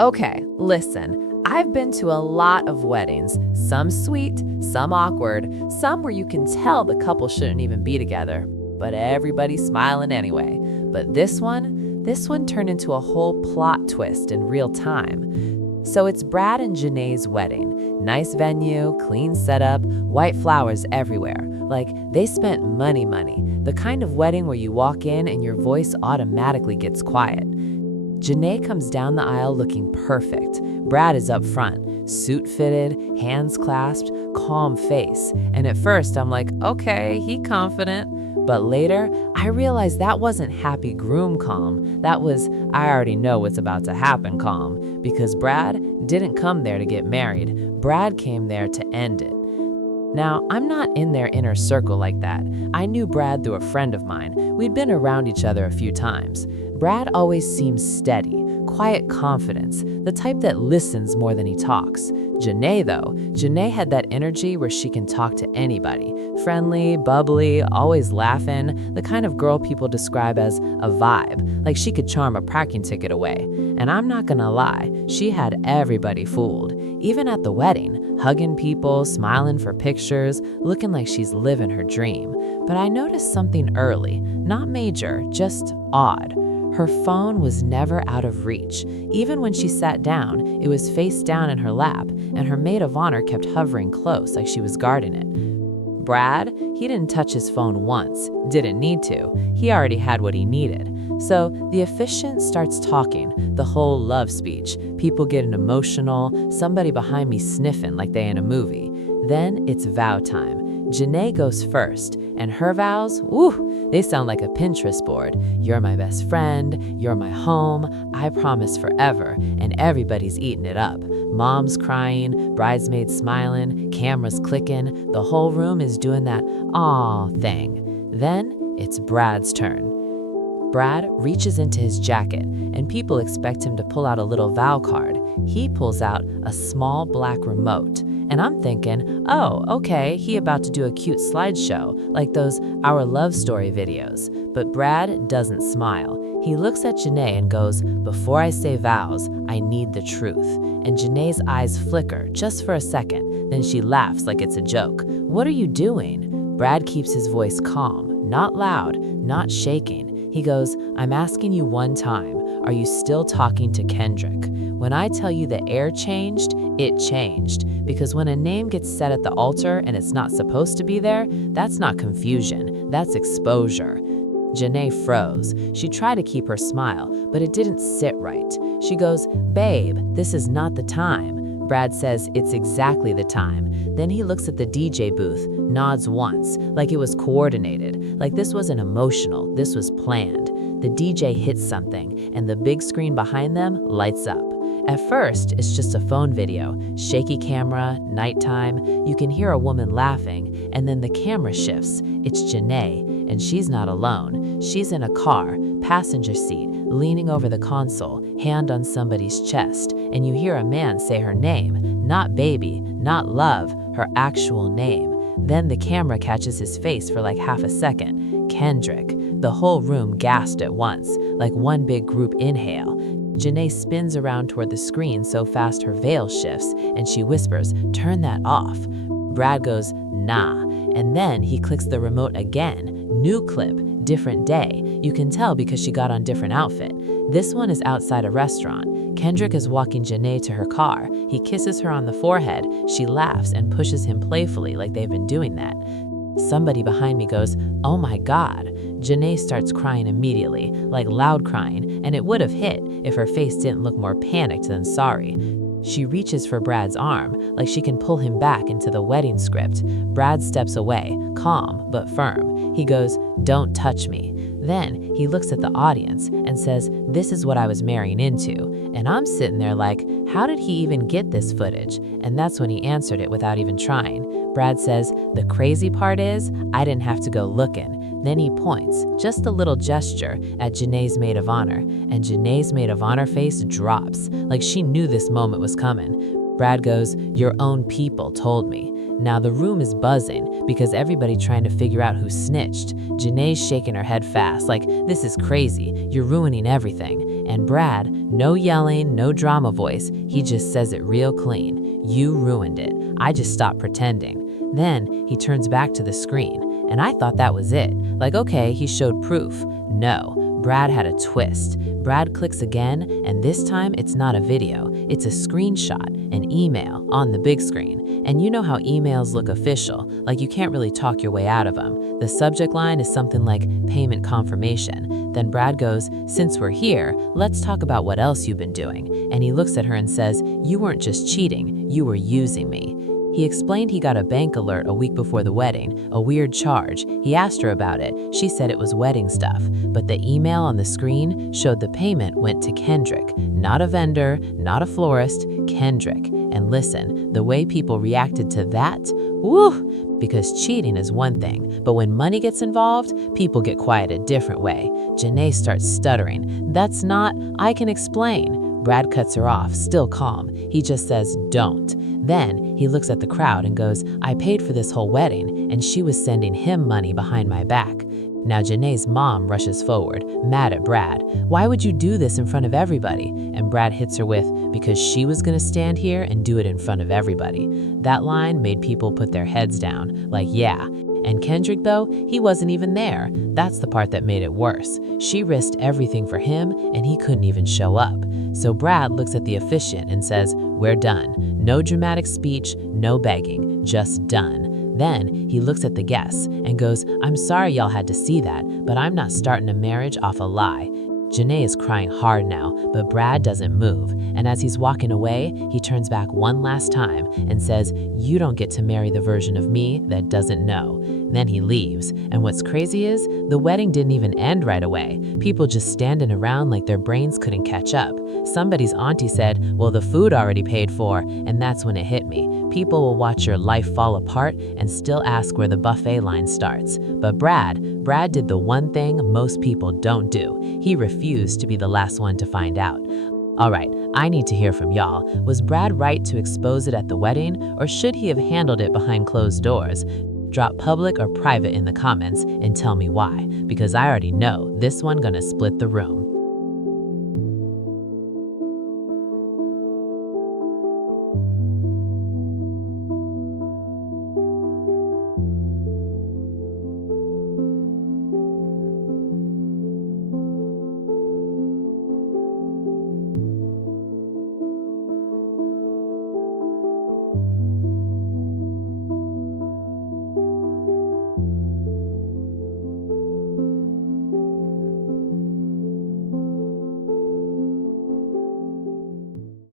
Okay, listen, I've been to a lot of weddings, some sweet, some awkward, some where you can tell the couple shouldn't even be together, but everybody's smiling anyway. But this one turned into a whole plot twist in real time. So it's Brad and Janae's wedding. Nice venue, clean setup, white flowers everywhere. Like, they spent money. The kind of wedding where you walk in and your voice automatically gets quiet. Janae comes down the aisle looking perfect. Brad is up front, suit fitted, hands clasped, calm face. And at first I'm like, okay, he confident. But later, I realized that wasn't happy groom calm. That was, I already know what's about to happen calm. Because Brad didn't come there to get married. Brad came there to end it. Now, I'm not in their inner circle like that. I knew Brad through a friend of mine. We'd been around each other a few times. Brad always seems steady, quiet confidence, the type that listens more than he talks. Janae had that energy where she can talk to anybody. Friendly, bubbly, always laughing, the kind of girl people describe as a vibe, like she could charm a parking ticket away. And I'm not gonna lie, she had everybody fooled. Even at the wedding, hugging people, smiling for pictures, looking like she's living her dream. But I noticed something early, not major, just odd. Her phone was never out of reach. Even when she sat down, it was face down in her lap, and her maid of honor kept hovering close like she was guarding it. Brad, he didn't touch his phone once, didn't need to. He already had what he needed. So the officiant starts talking, the whole love speech, people getting emotional, somebody behind me sniffing like they in a movie. Then it's vow time. Janae goes first, and her vows, they sound like a Pinterest board. You're my best friend, you're my home, I promise forever, and everybody's eating it up. Mom's crying, bridesmaids smiling, cameras clicking, the whole room is doing that aw thing. Then it's Brad's turn. Brad reaches into his jacket, and people expect him to pull out a little vow card. He pulls out a small black remote. And I'm thinking, oh, okay, he about to do a cute slideshow, like those Our Love Story videos. But Brad doesn't smile. He looks at Janae and goes, before I say vows, I need the truth. And Janae's eyes flicker just for a second. Then she laughs like it's a joke. What are you doing? Brad keeps his voice calm, not loud, not shaking. He goes, I'm asking you one time, are you still talking to Kendrick? When I tell you the air changed, it changed. Because when a name gets said at the altar and it's not supposed to be there, that's not confusion, that's exposure. Janae froze. She tried to keep her smile, but it didn't sit right. She goes, babe, this is not the time. Brad says it's exactly the time. Then he looks at the DJ booth, nods once, like it was coordinated, like this wasn't emotional, this was planned. The DJ hits something, and the big screen behind them lights up. At first, it's just a phone video, shaky camera, nighttime. You can hear a woman laughing, and then the camera shifts. It's Janae, and she's not alone. She's in a car, passenger seat, leaning over the console, hand on somebody's chest, and you hear a man say her name, not baby, not love, her actual name. Then the camera catches his face for like half a second. Kendrick. The whole room gasped at once, like one big group inhale. Janae spins around toward the screen so fast her veil shifts, and she whispers, turn that off. Brad goes, nah, and then he clicks the remote again. New clip, different day. You can tell because she got on different outfit. This one is outside a restaurant. Kendrick is walking Janae to her car. He kisses her on the forehead. She laughs and pushes him playfully like they've been doing that. Somebody behind me goes, oh my God. Janae starts crying immediately, like loud crying, and it would have hit if her face didn't look more panicked than sorry. She reaches for Brad's arm, like she can pull him back into the wedding script. Brad steps away, calm but firm. He goes, don't touch me. Then he looks at the audience and says, this is what I was marrying into. And I'm sitting there like, how did he even get this footage? And that's when he answered it without even trying. Brad says, the crazy part is, I didn't have to go looking. Then he points, just a little gesture, at Janae's maid of honor. And Janae's maid of honor face drops, like she knew this moment was coming. Brad goes, your own people told me. Now the room is buzzing because everybody trying to figure out who snitched. Janae's shaking her head fast like, this is crazy, you're ruining everything. And Brad, no yelling, no drama voice, he just says it real clean. You ruined it. I just stopped pretending. Then he turns back to the screen, and I thought that was it. Like, okay, he showed proof. No, Brad had a twist. Brad clicks again, and this time it's not a video. It's a screenshot, an email on the big screen. And you know how emails look official, like you can't really talk your way out of them. The subject line is something like payment confirmation. Then Brad goes, since we're here, let's talk about what else you've been doing. And he looks at her and says, you weren't just cheating, you were using me. He explained he got a bank alert a week before the wedding, a weird charge. He asked her about it. She said it was wedding stuff. But the email on the screen showed the payment went to Kendrick. Not a vendor, not a florist, Kendrick. And listen, the way people reacted to that, woo! Because cheating is one thing, but when money gets involved, people get quiet a different way. Janae starts stuttering. That's not, I can explain. Brad cuts her off, still calm. He just says, don't. Then he looks at the crowd and goes, I paid for this whole wedding, and she was sending him money behind my back. Now Janae's mom rushes forward, mad at Brad. Why would you do this in front of everybody? And Brad hits her with, because she was gonna stand here and do it in front of everybody. That line made people put their heads down, like, yeah. And Kendrick, though, he wasn't even there. That's the part that made it worse. She risked everything for him, and he couldn't even show up. So Brad looks at the officiant and says, we're done. No dramatic speech, no begging, just done. Then he looks at the guests and goes, I'm sorry y'all had to see that, but I'm not starting a marriage off a lie. Janae is crying hard now, but Brad doesn't move. And as he's walking away, he turns back one last time and says, you don't get to marry the version of me that doesn't know. Then he leaves. And what's crazy is, the wedding didn't even end right away. People just standing around like their brains couldn't catch up. Somebody's auntie said, well, the food already paid for, and that's when it hit me. People will watch your life fall apart and still ask where the buffet line starts. But Brad did the one thing most people don't do. He refused to be the last one to find out. All right, I need to hear from y'all. Was Brad right to expose it at the wedding, or should he have handled it behind closed doors? Drop public or private in the comments and tell me why, because I already know this one gonna split the room.